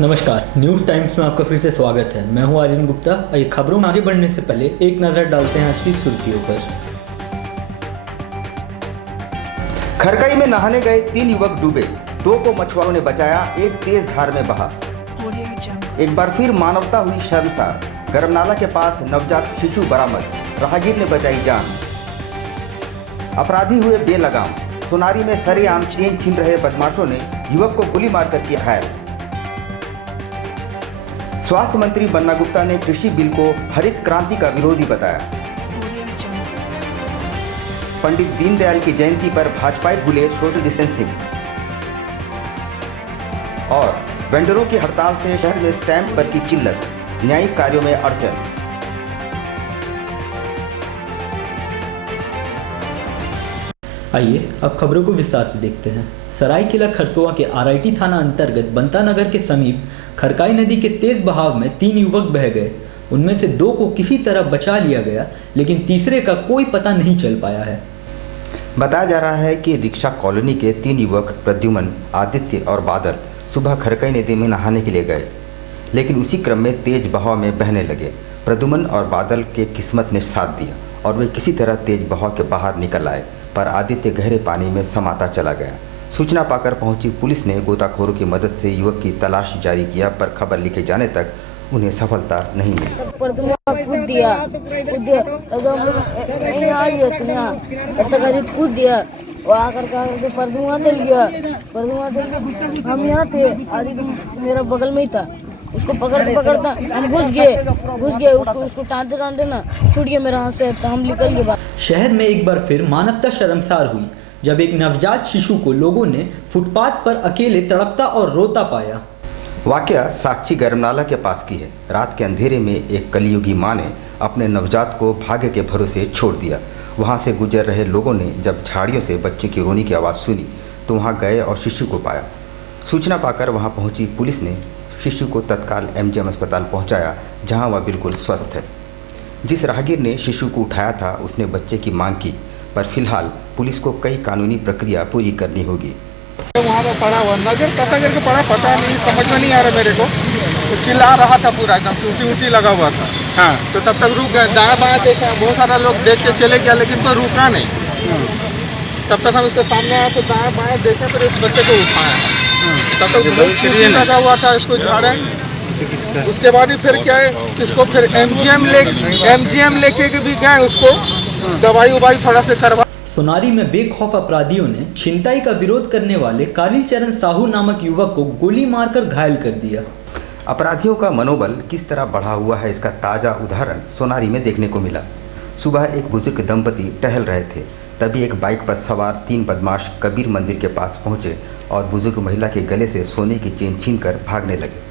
नमस्कार, news times में आपका फिर से स्वागत है। मैं हूं आर्यन गुप्ता। आइए खबरों में आगे बढ़ने से पहले एक नज़र डालते हैं आज की सुर्खियों पर। खरकई में नहाने गए 3 युवक डूबे, 2 को मछुआरों ने बचाया, एक तेज धार में बहा। एक बार फिर मानवता हुई शर्मसार, गरमनाला के पास नवजात शिशु बरामद, राहगीर ने बचाई जान। अपराधी हुए बेलगाम, सोनारी में सरेआम चेन छीन रहे बदमाशों ने युवक को गोली मारकर किया घायल। स्वास्थ्य मंत्री बन्ना गुप्ता ने कृषि बिल को हरित क्रांति का विरोधी बताया। पंडित दीनदयाल की जयंती पर भाजपाई भूले सोशल डिस्टेंसिंग। और वेंडरों की हड़ताल से शहर में स्टैंप पर की किल्लत, न्यायिक कार्यों में अड़चन। आइए अब खबरों को विस्तार से देखते हैं। सरायकेला खरसोवा के आरआईटी थाना अंतर्गत बंता नगर के समीप खरकाई नदी के तेज बहाव में 3 युवक बह गए। उनमें से 2 को किसी तरह बचा लिया गया, लेकिन तीसरे का कोई पता नहीं चल पाया है। बताया जा रहा है कि रिक्शा कॉलोनी के 3 युवक प्रद्युमन, आदित्य और बादल सुबह खरकाई नदी में नहाने के लिए गए, लेकिन उसी क्रम में तेज बहाव में बहने लगे। प्रद्युमन और बादल के किस्मत ने साथ दिया और वे किसी तरह तेज बहाव के बाहर निकल आए, पर आदित्य गहरे पानी में समाता चला गया। सूचना पाकर पहुंची पुलिस ने गोताखोरों की मदद से युवक की तलाश जारी किया, पर खबर लिखे जाने तक उन्हें सफलता नहीं मिली। कूद दिया कूद दिया और आकर परदुआ चल गया। हम यहाँ थे, आदि मेरा बगल में ही था। उसको पकड़ता हम घुस गए उसको टानते ना छूट गया मेरा हाथ से, तो हम निकल गए। शहर में एक बार फिर मानवता शर्मसार हुई जब एक नवजात शिशु को लोगों ने फुटपाथ पर अकेले तड़पता और रोता पाया। वाकया साक्षी गरमनाला के पास की है। रात के अंधेरे में एक कलियुगी मां ने अपने नवजात को भाग्य के भरोसे छोड़ दिया। वहां से गुजर रहे लोगों ने जब झाड़ियों से बच्चे की रोने की आवाज़ सुनी तो वहां गए और शिशु को पाया। सूचना पाकर वहां पहुंची पुलिस ने शिशु को तत्काल एमजीएम अस्पताल पहुंचाया, जहां वह बिल्कुल स्वस्थ है। जिस राहगीर ने शिशु को उठाया था उसने बच्चे की मांग की, पर फिलहाल पुलिस को कई कानूनी प्रक्रिया पूरी करनी होगी। वहाँ पर पड़ा हुआ नजर कैसा करके पड़ा पता नहीं, समझ में नहीं आ रहा मेरे को। तो चिल्ला रहा था पूरा, एकदम चूटी लगा हुआ था। हाँ, तो तब तक रुक गए, दाएं बाएं देखा, बहुत सारा लोग देख के चले गया, लेकिन कोई रुका नहीं। तब तक हम उसके सामने आए तो दाएं बाएं देखे, फिर इस बच्चे को उठाया। तब तक चूटी लगा हुआ था, इसको झाड़े। उसके बाद ही फिर क्या है, इसको फिर एमजीएम लेके भी गए, उसको दवाई उवाई थोड़ा से करवा। सोनारी में बेखौफ अपराधियों ने छिनताई का विरोध करने वाले कालीचरण साहू नामक युवक को गोली मारकर घायल कर दिया। अपराधियों का मनोबल किस तरह बढ़ा हुआ है, इसका ताज़ा उदाहरण सोनारी में देखने को मिला। सुबह एक बुजुर्ग दंपति टहल रहे थे, तभी एक बाइक पर सवार 3 बदमाश कबीर मंदिर के पास पहुंचे और बुजुर्ग महिला के गले से सोने की चेन छीनकर भागने लगे।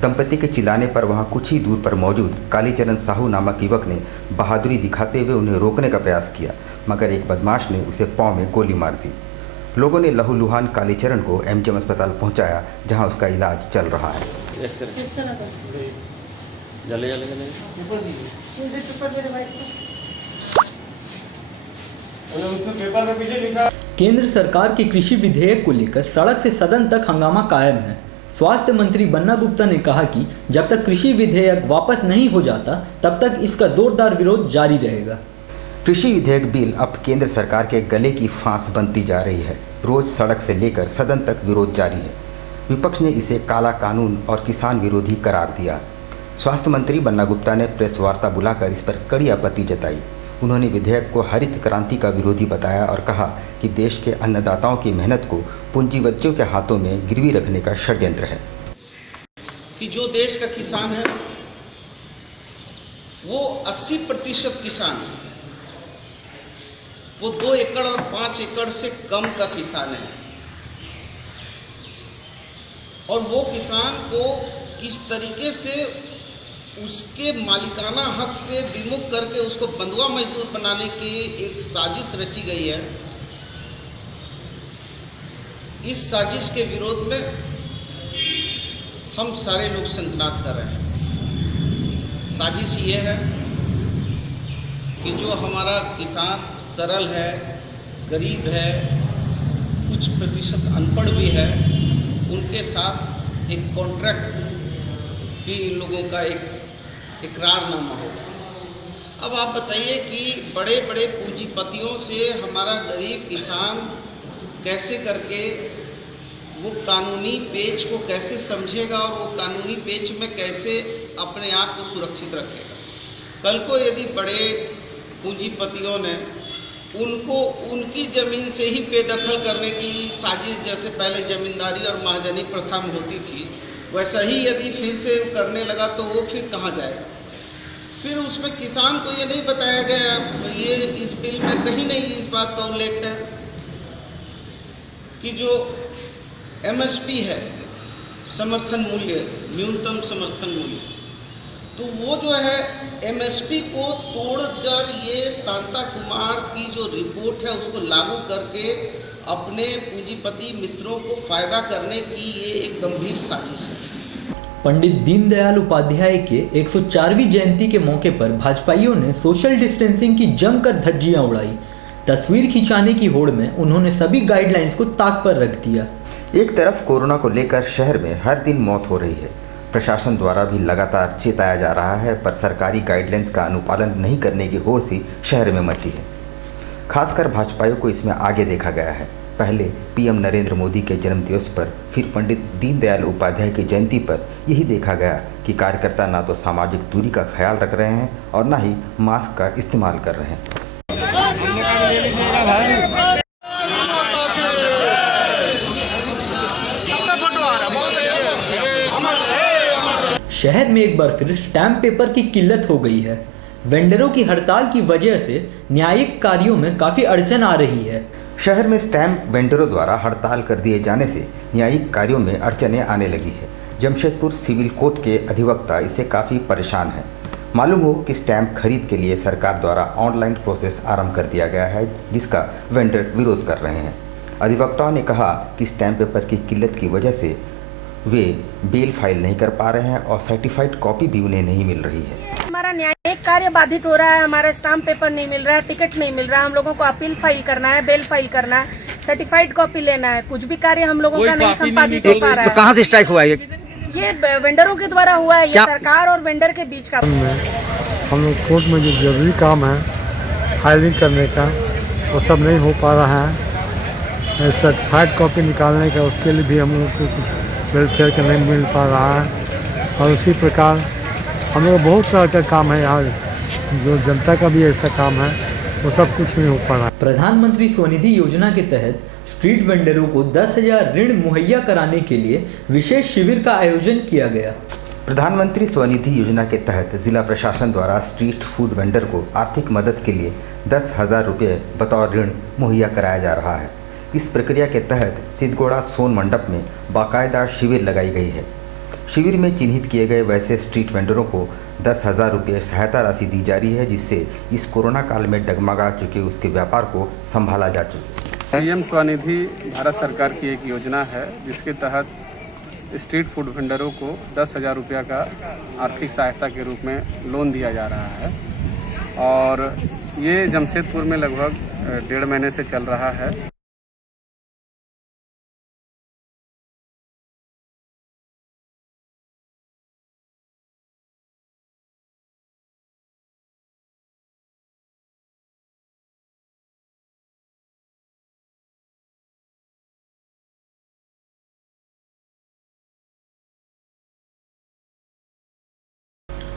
दंपति के चिल्लाने पर वहां कुछ ही दूर पर मौजूद कालीचरण साहू नामक युवक ने बहादुरी दिखाते हुए उन्हें रोकने का प्रयास किया, मगर एक बदमाश ने उसे पांव में गोली मार दी। लोगों ने लहूलुहान कालीचरण को एमजीएम अस्पताल पहुंचाया, जहां उसका इलाज चल रहा है। केंद्र सरकार के कृषि विधेयक को लेकर सड़क से सदन तक हंगामा कायम है। स्वास्थ्य मंत्री बन्ना गुप्ता ने कहा कि जब तक कृषि विधेयक वापस नहीं हो जाता तब तक इसका जोरदार विरोध जारी रहेगा। कृषि विधेयक बिल अब केंद्र सरकार के गले की फांस बनती जा रही है। रोज सड़क से लेकर सदन तक विरोध जारी है। विपक्ष ने इसे काला कानून और किसान विरोधी करार दिया। स्वास्थ्य मंत्री बन्ना गुप्ता ने प्रेस वार्ता बुलाकर इस पर कड़ी आपत्ति जताई। उन्होंने विधेयक को हरित क्रांति का विरोधी बताया और कहा कि देश के अन्नदाताओं की मेहनत को पूंजीपतियों के हाथों में गिरवी रखने का षड्यंत्र है। कि जो देश का किसान है वो 80% किसान है, वो 2 एकड़ और 5 एकड़ से कम का किसान है, और वो किसान को किस तरीके से उसके मालिकाना हक से विमुख करके उसको बंधुआ मजदूर बनाने की एक साजिश रची गई है। इस साजिश के विरोध में हम सारे लोग संकनाद कर रहे हैं। साजिश ये है कि जो हमारा किसान सरल है, गरीब है, कुछ प्रतिशत अनपढ़ भी है, उनके साथ एक कॉन्ट्रैक्ट ही इन लोगों का एक इकरारनामा होगा। अब आप बताइए कि बड़े बड़े पूंजीपतियों से हमारा गरीब किसान कैसे करके वो कानूनी पेच को कैसे समझेगा और वो कानूनी पेच में कैसे अपने आप को सुरक्षित रखेगा। कल को यदि बड़े पूंजीपतियों ने उनको उनकी ज़मीन से ही बेदखल करने की साजिश, जैसे पहले ज़मींदारी और महाजनी प्रथा में होती थी, वैसा ही यदि फिर से करने लगा तो वो फिर कहाँ जाएगा। फिर उसमें किसान को ये नहीं बताया गया, ये इस बिल में कहीं नहीं इस बात का उल्लेख है कि जो MSP है, समर्थन मूल्य, न्यूनतम समर्थन मूल्य, तो वो जो है MSP को तोड़कर ये शांता कुमार की जो रिपोर्ट है उसको लागू करके अपने पूंजीपति मित्रों को फायदा करने की ये एक गंभीर साजिश है। पंडित दीनदयाल उपाध्याय के 104वीं जयंती के मौके पर भाजपाइयों ने सोशल डिस्टेंसिंग की जमकर धज्जियां उड़ाई। तस्वीर खिंचाने की होड़ में उन्होंने सभी गाइडलाइंस को ताक पर रख दिया। एक तरफ कोरोना को लेकर शहर में हर दिन मौत हो रही है, प्रशासन द्वारा भी लगातार चेताया जा रहा है, पर सरकारी गाइडलाइंस का अनुपालन नहीं करने की होड़ सी शहर में मची है। खासकर भाजपाइयों को इसमें आगे देखा गया है। पहले पीएम नरेंद्र मोदी के जन्मदिवस पर, फिर पंडित दीनदयाल उपाध्याय की जयंती पर यही देखा गया कि कार्यकर्ता ना तो सामाजिक दूरी का ख्याल रख रहे हैं और ना ही मास्क का इस्तेमाल कर रहे हैं। शहर में एक बार फिर स्टैम्प पेपर की किल्लत हो गई है। वेंडरों की हड़ताल की वजह से न्यायिक कार्यों में काफ़ी अड़चन आ रही है। शहर में स्टैम्प वेंडरों द्वारा हड़ताल कर दिए जाने से न्यायिक कार्यों में अड़चनें आने लगी है। जमशेदपुर सिविल कोर्ट के अधिवक्ता इससे काफ़ी परेशान हैं। मालूम हो कि स्टैम्प खरीद के लिए सरकार द्वारा ऑनलाइन प्रोसेस आरंभ कर दिया गया है, जिसका वेंडर विरोध कर रहे हैं। अधिवक्ताओं ने कहा कि स्टैम्प पेपर की किल्लत की वजह से वे बेल फाइल नहीं कर पा रहे हैं और सर्टिफाइड कॉपी भी उन्हें नहीं मिल रही है। हमारा न्यायिक कार्य बाधित हो रहा है, हमारा स्टाम्प पेपर नहीं मिल रहा है, टिकट नहीं मिल रहा है, हम लोगों को अपील फाइल करना है, बेल फाइल करना है, सर्टिफाइड कॉपी लेना है, कुछ भी कार्य हम लोगों का नहीं संपादित हो पा रहा है। तो कहाँ से स्ट्राइक हुआ है? ये वेंडरों के द्वारा हुआ है, ये सरकार और वेंडर के बीच का। हम लोग कोर्ट में जो जरूरी काम है फाइलिंग करने का, वो सब नहीं हो पा रहा है। सर्टिफाइड कॉपी निकालने का, उसके लिए भी हम लोग को कुछ वेलफेयर का नहीं मिल पा रहा है। और उसी प्रकार हम लोग बहुत तरह का काम है यहाँ, जो जनता का भी ऐसा काम है, वो सब कुछ नहीं हो पा रहा है। प्रधानमंत्री स्वनिधि योजना के तहत स्ट्रीट वेंडरों को 10,000 ऋण मुहैया कराने के लिए विशेष शिविर का आयोजन किया गया। प्रधानमंत्री स्वनिधि योजना के तहत जिला प्रशासन द्वारा स्ट्रीट फूड वेंडर को आर्थिक मदद के लिए 10,000 रुपये बतौर ऋण मुहैया कराया जा रहा है। इस प्रक्रिया के तहत सिद्धगोड़ा सोन मंडप में बाकायदा शिविर लगाई गई है। शिविर में चिन्हित किए गए वैसे स्ट्रीट वेंडरों को 10,000 रुपये सहायता राशि दी जा रही है, जिससे इस कोरोना काल में डगमगा चुके उसके व्यापार को संभाला जा चुका है। पीएम स्वनिधि भारत सरकार की एक योजना है, जिसके तहत स्ट्रीट फूड वेंडरों को 10,000 रुपया का आर्थिक सहायता के रूप में लोन दिया जा रहा है और ये जमशेदपुर में लगभग 1.5 महीने से चल रहा है।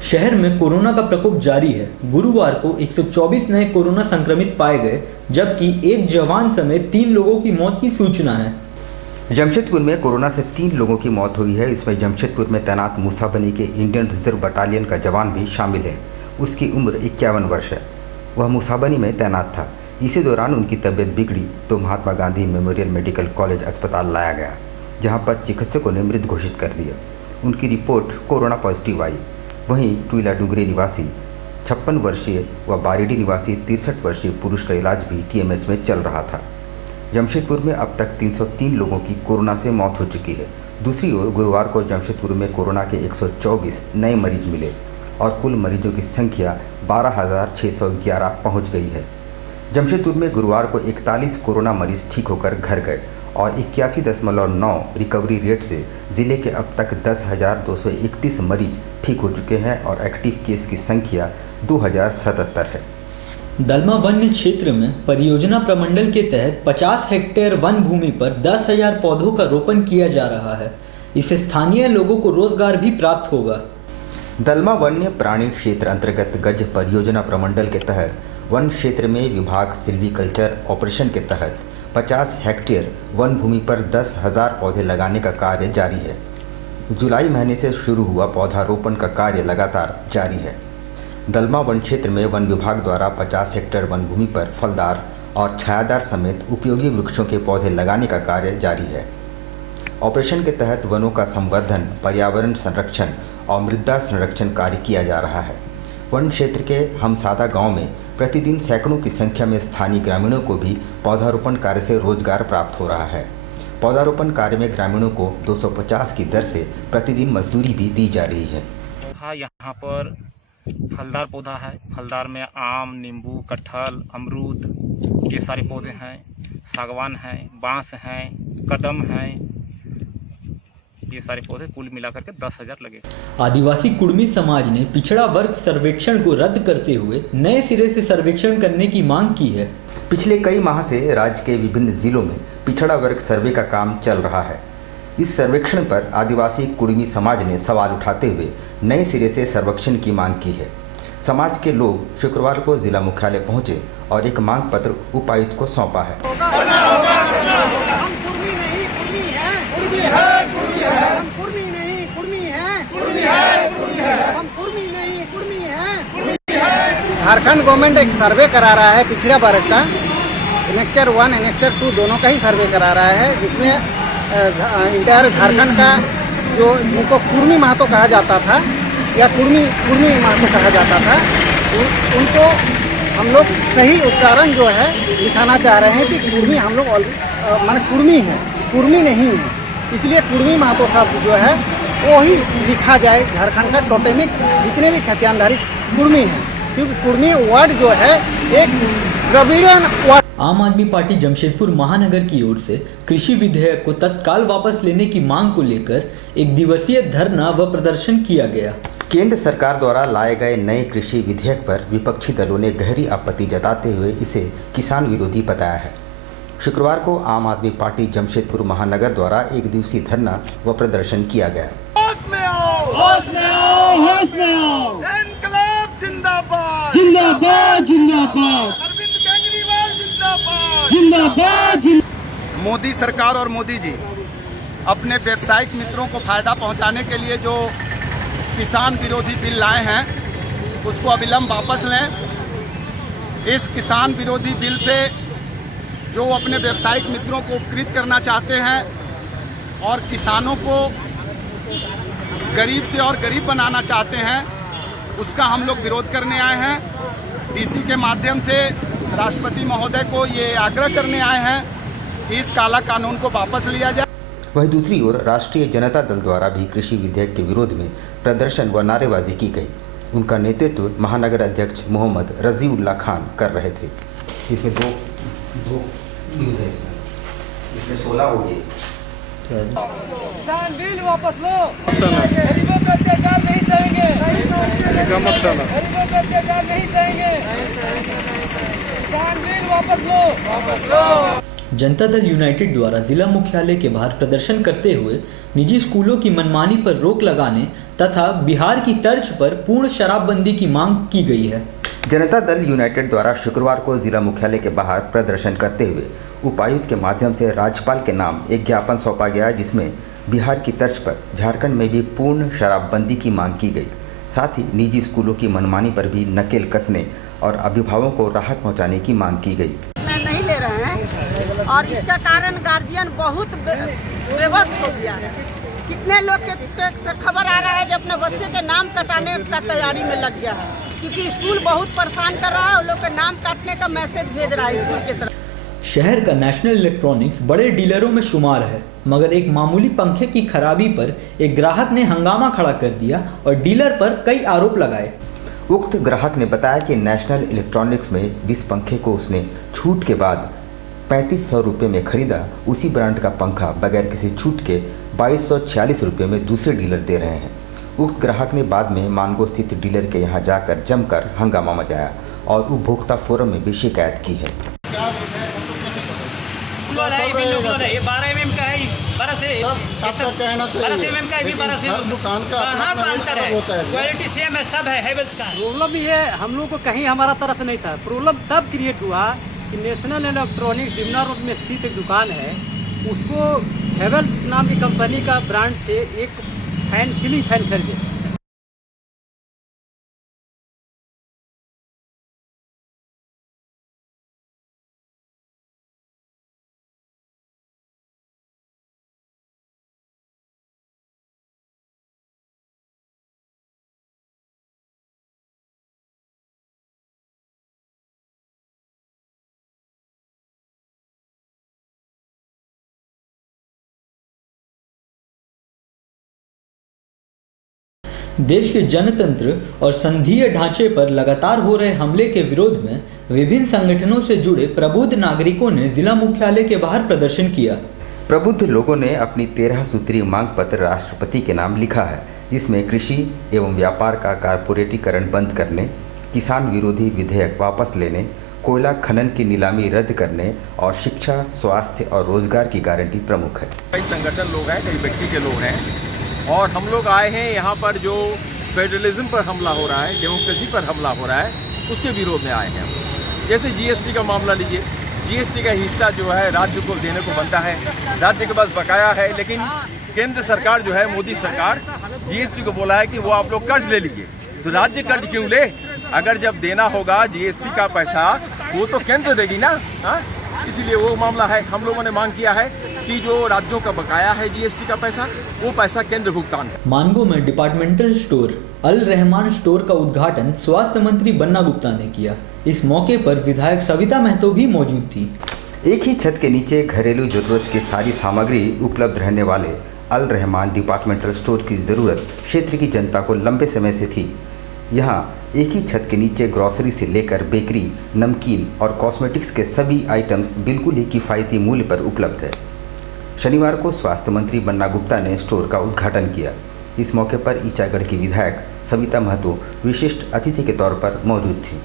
शहर में कोरोना का प्रकोप जारी है। गुरुवार को 124 नए कोरोना संक्रमित पाए गए, जबकि एक जवान समेत 3 लोगों की मौत की सूचना है। जमशेदपुर में कोरोना से 3 लोगों की मौत हुई है। इसमें जमशेदपुर में तैनात मूसाबनी के इंडियन रिजर्व बटालियन का जवान भी शामिल है। उसकी उम्र 51 वर्ष है। वह मूसाबनी में तैनात था। इसी दौरान उनकी तबीयत बिगड़ी तो Mahatma Gandhi memorial medical college अस्पताल लाया गया, जहां पर चिकित्सकों ने मृत घोषित कर दिया। उनकी रिपोर्ट कोरोना पॉजिटिव आई। वहीं टुइला डुंगरी निवासी 56 वर्षीय व बारीडी निवासी 63 वर्षीय पुरुष का इलाज भी TMH में चल रहा था। जमशेदपुर में अब तक 303 लोगों की कोरोना से मौत हो चुकी है। दूसरी ओर गुरुवार को जमशेदपुर में कोरोना के 124 नए मरीज मिले और कुल मरीजों की संख्या 12,611 पहुंच गई है। जमशेदपुर में गुरुवार को 41 कोरोना मरीज ठीक होकर घर गए और 81.9 रिकवरी रेट से ज़िले के अब तक 10,231 मरीज ठीक हो चुके हैं और एक्टिव केस की संख्या 2077 है। दलमा वन्य क्षेत्र में परियोजना प्रमंडल के तहत 50 हेक्टेयर वन भूमि पर 10,000 पौधों का रोपण किया जा रहा है। इससे स्थानीय लोगों को रोजगार भी प्राप्त होगा। दलमा वन्य प्राणी क्षेत्र अंतर्गत गज परियोजना प्रमंडल के तहत वन क्षेत्र में विभाग सिल्वीकल्चर ऑपरेशन के तहत 50 हेक्टेयर वन भूमि पर 10,000 पौधे लगाने का कार्य जारी है। जुलाई महीने से शुरू हुआ पौधारोपण का कार्य लगातार जारी है। दलमा वन क्षेत्र में वन विभाग द्वारा 50 हेक्टेयर वन भूमि पर फलदार और छायादार समेत उपयोगी वृक्षों के पौधे लगाने का कार्य जारी है। ऑपरेशन के तहत वनों का संवर्धन, पर्यावरण संरक्षण और मृदा संरक्षण कार्य किया जा रहा है। वन क्षेत्र के हमसादा गांव में प्रतिदिन सैकड़ों की संख्या में स्थानीय ग्रामीणों को भी पौधारोपण कार्य से रोजगार प्राप्त हो रहा है। पौधारोपण कार्य में ग्रामीणों को 250 की दर से प्रतिदिन मजदूरी भी दी जा रही है। हाँ, यहाँ पर फलदार पौधा है। फलदार में आम, नींबू, कटहल, अमरूद ये सारे पौधे हैं। सागवान है, बांस है, कदम है, ये सारे पौधे कुल मिलाकर के 10,000 लगे। आदिवासी कुड़मी समाज ने पिछड़ा वर्ग सर्वेक्षण को रद्द करते हुए नए सिरे से सर्वेक्षण करने की मांग की है। पिछले कई माह से राज्य के विभिन्न जिलों में पिछड़ा वर्ग सर्वे का काम चल रहा है। इस सर्वेक्षण पर आदिवासी कुड़मी समाज ने सवाल उठाते हुए नए सिरे से सर्वेक्षण की मांग की है। समाज के लोग शुक्रवार को जिला मुख्यालय पहुंचे और एक मांग पत्र उपायुक्त को सौंपा है। झारखंड गवर्नमेंट एक सर्वे करा रहा है पिछड़ा वर्ग का, एनेक्चर 1 एनेक्चर 2 दोनों का ही सर्वे करा रहा है, जिसमें इंटायर झारखंड का जो जिनको कुर्मी महतो कहा जाता था या कुर्मी महतो कहा जाता था, उनको हम लोग सही उच्चारण जो है दिखाना चाह रहे हैं कि कुर्मी हम लोग माने कुर्मी है, कुर्मी नहीं है। इसलिए कुर्मी महतो शब्द जो है वो ही लिखा जाए। झारखंड का टोटेमिक जितने भी खतियानधारी कुर्मी हैं, क्योंकि कुर्मी वर्ड जो है एक द्रविड़ियन वर्ड। आम आदमी पार्टी जमशेदपुर महानगर की ओर से कृषि विधेयक को तत्काल वापस लेने की मांग को लेकर एक दिवसीय धरना व प्रदर्शन किया गया। केंद्र सरकार द्वारा लाए गए नए कृषि विधेयक पर विपक्षी दलों ने गहरी आपत्ति जताते हुए इसे किसान विरोधी बताया है। शुक्रवार को आम आदमी पार्टी जमशेदपुर महानगर द्वारा एक दिवसीय धरना व प्रदर्शन किया गया। होश में आओ, होश में आओ, होश में आओ। इनकलाब जिंदाबाद, जिंदाबाद, जिंदाबाद। अरविंद केजरीवाल जिंदाबाद, जिंदाबाद। मोदी सरकार और मोदी जी अपने व्यावसायिक मित्रों को फायदा पहुंचाने के लिए जो किसान विरोधी बिल लाए हैं उसको अविलंब वापस लें। इस किसान विरोधी बिल से जो अपने व्यावसायिक मित्रों को उपकृत करना चाहते हैं और किसानों को गरीब से और गरीब बनाना चाहते हैं, उसका हम लोग विरोध करने आए हैं। डीसी के माध्यम से राष्ट्रपति महोदय को ये आग्रह करने आए हैं कि इस काला कानून को वापस लिया जाए। वहीं दूसरी ओर राष्ट्रीय जनता दल द्वारा भी कृषि विधेयक के विरोध में प्रदर्शन व नारेबाजी की गई। उनका नेतृत्व महानगर अध्यक्ष मोहम्मद रजीउल्लाह खान कर रहे थे। इसमें दो न्यूज़ है, इसमें 16 हो गए। किसान बिल वापस लो, गरीबों का अत्याचार नहीं सहेंगे, गरीबों का अत्याचार नहीं सहेंगे। किसान बिल वापस लो, वापस लो। जनता दल यूनाइटेड द्वारा जिला मुख्यालय के बाहर प्रदर्शन करते हुए निजी स्कूलों की मनमानी पर रोक लगाने तथा बिहार की तर्ज पर पूर्ण शराबबंदी की मांग की गई है। जनता दल यूनाइटेड द्वारा शुक्रवार को जिला मुख्यालय के बाहर प्रदर्शन करते हुए उपायुक्त के माध्यम से राज्यपाल के नाम एक ज्ञापन सौंपा गया, जिसमें बिहार की तर्ज पर झारखंड में भी पूर्ण शराबबंदी की मांग की गई। साथ ही निजी स्कूलों की मनमानी पर भी नकेल कसने और अभिभावकों को राहत पहुंचाने की मांग की गई। नहीं ले रहे हैं और इसका कारण गार्जियन बहुत बेबस हो गया है। कितने लोग के खबर आ रहा है जो अपने बच्चे के नाम कटाने का तैयारी में लग गया है, क्योंकि स्कूल बहुत परेशान कर रहा है और लोग के नाम काटने का मैसेज भेज रहा है स्कूल की तरफ। शहर का नेशनल इलेक्ट्रॉनिक्स बड़े डीलरों में शुमार है, मगर एक मामूली पंखे की खराबी पर एक ग्राहक ने हंगामा खड़ा कर दिया और डीलर पर कई आरोप लगाए। उक्त ग्राहक ने बताया कि नेशनल इलेक्ट्रॉनिक्स में जिस पंखे को उसने छूट के बाद 3500 रुपये में खरीदा उसी ब्रांड का पंखा बगैर किसी छूट के 2246 रुपये में दूसरे डीलर दे रहे हैं। उक्त ग्राहक ने बाद में मानगो स्थित डीलर के यहां जाकर जमकर हंगामा मचाया और उपभोक्ता फोरम में भी शिकायत की है। ये 12 mm का है, 12 से mm का है, 12 से दुकान का अंतर है, क्वालिटी सेम है, सब है हेवल्स का। प्रॉब्लम ये हम लोग को कहीं हमारा तरफ नहीं था। प्रॉब्लम तब क्रिएट हुआ कि नेशनल इलेक्ट्रॉनिक्स डिमना रोड में स्थित एक दुकान है, उसको हेवल्स नाम की कंपनी का ब्रांड से एक फैन, सीलिंग फैन खरीदे। देश के जनतंत्र और संघीय ढांचे पर लगातार हो रहे हमले के विरोध में विभिन्न संगठनों से जुड़े प्रबुद्ध नागरिकों ने जिला मुख्यालय के बाहर प्रदर्शन किया। प्रबुद्ध लोगों ने अपनी 13 सूत्रीय मांग पत्र राष्ट्रपति के नाम लिखा है, जिसमें कृषि एवं व्यापार का कारपोरेटीकरण बंद करने, किसान विरोधी विधेयक वापस लेने, कोयला खनन की नीलामी रद्द करने और शिक्षा, स्वास्थ्य और रोजगार की गारंटी प्रमुख है। कई संगठन लोग हैं, कई व्यक्ति के लोग हैं और हम लोग आए हैं यहाँ पर जो फेडरलिज्म पर हमला हो रहा है, डेमोक्रेसी पर हमला हो रहा है, उसके विरोध में आए हैं। जैसे जीएसटी का मामला लीजिए, जीएसटी का हिस्सा जो है राज्य को देने को बनता है, राज्य के पास बकाया है, लेकिन केंद्र सरकार जो है, मोदी सरकार जीएसटी को बोला है कि वो आप लोग कर्ज ले लीजिए। तो राज्य कर्ज क्यों ले? अगर जब देना होगा जीएसटी का पैसा वो तो केंद्र देगी ना। इसलिए वो मामला है। हम लोगों ने मांग किया है कि जो राज्यों का बकाया है जीएसटी का पैसा, वो पैसा केंद्र भुगतान करे। मानगो में डिपार्टमेंटल स्टोर अल रहमान स्टोर का उद्घाटन स्वास्थ्य मंत्री बन्ना गुप्ता ने किया। इस मौके पर विधायक सविता महतो भी मौजूद थी। एक ही छत के नीचे घरेलू जरूरत की सारी सामग्री उपलब्ध रहने वाले अल रहमान डिपार्टमेंटल स्टोर की ज़रूरत क्षेत्र की जनता को लंबे समय से थी। यहाँ एक ही छत के नीचे ग्रॉसरी से लेकर बेकरी, नमकीन और कॉस्मेटिक्स के सभी आइटम्स बिल्कुल ही किफ़ायती मूल्य पर उपलब्ध है। शनिवार को स्वास्थ्य मंत्री बन्ना गुप्ता ने स्टोर का उद्घाटन किया। इस मौके पर ईचागढ़ की विधायक सविता महतो विशिष्ट अतिथि के तौर पर मौजूद थी।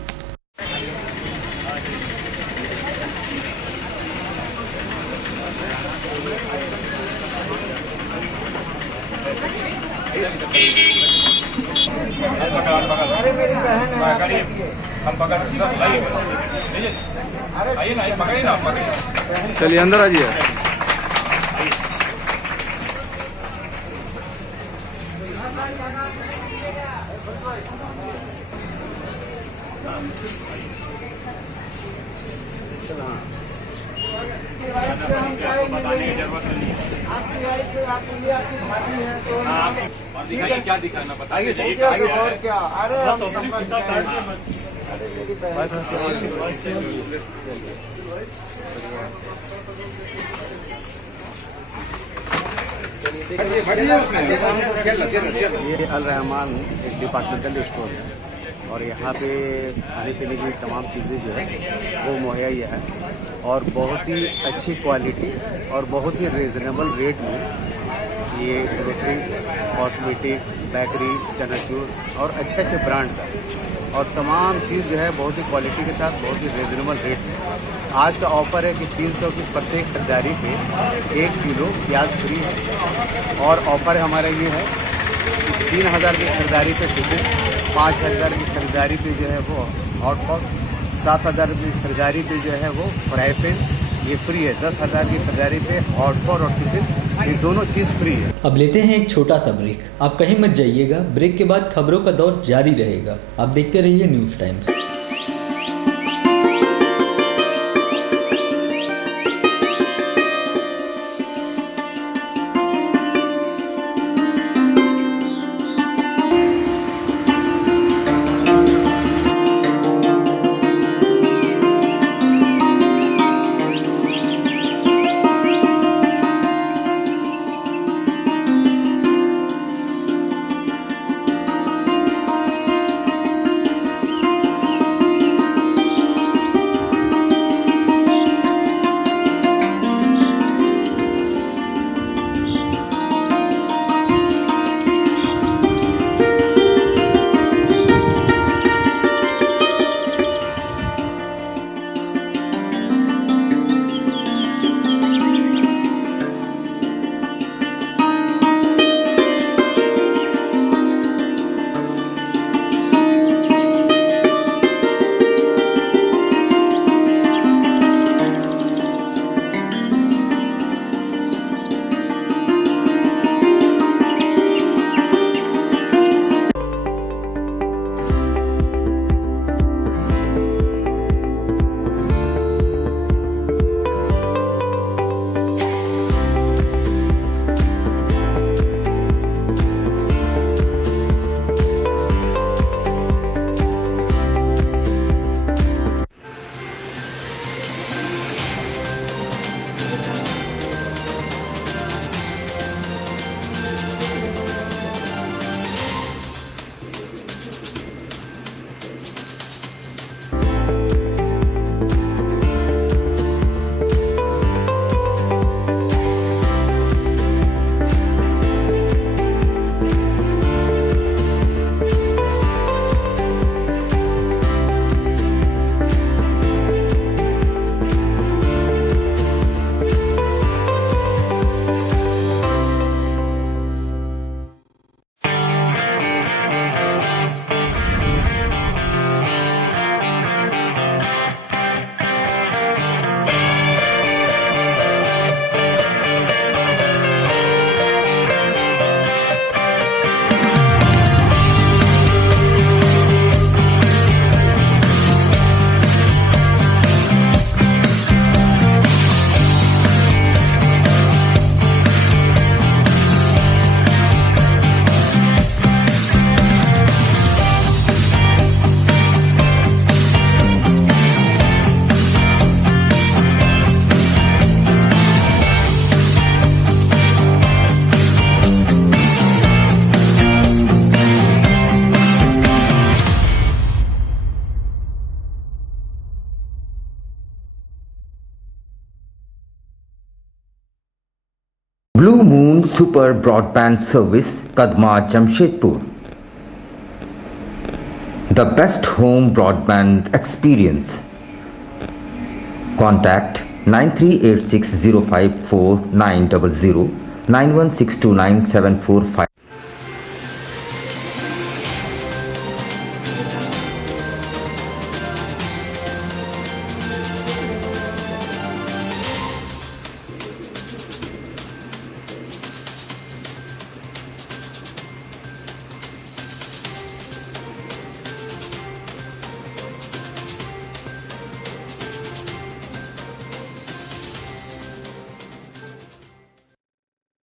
चलिए अंदर आ जाइए। क्या दिखाना बताइए और क्या? अरे ये अल रहमान एक डिपार्टमेंटल स्टोर है और यहाँ पे खाने पीने की तमाम चीज़ें जो है वो मुहैया है और बहुत ही अच्छी क्वालिटी और बहुत ही रीज़नेबल रेट में ये ग्रोसरी, कॉस्मेटिक, बेकरी, चनाचूर और अच्छे अच्छे ब्रांड का और तमाम चीज़ जो है बहुत ही क्वालिटी के साथ बहुत ही रीज़नेबल रेट में। आज का ऑफर है कि 300 की प्रत्येक खरीदारी पे 1 किलो प्याज फ्री है और ऑफर हमारा ये है कि 3000 की खरीदारी पे टिफिन, 5000 की खरीदारी पे जो है वो हॉट पॉट, 7000 की खरीदारी पे जो है वो फ्राई पैन ये फ्री है, 10,000 की खरीदारी पे हॉट पॉट और टिफिन ये दोनों चीज़ फ्री है। अब लेते हैं एक छोटा सा ब्रेक। आप कहीं मत जाइएगा, ब्रेक के बाद खबरों का दौर जारी रहेगा। आप देखते रहिए news times. Blue moon super broadband service, Kadma, Jamshedpur. The best home broadband experience. Contact 9386054900 916297455.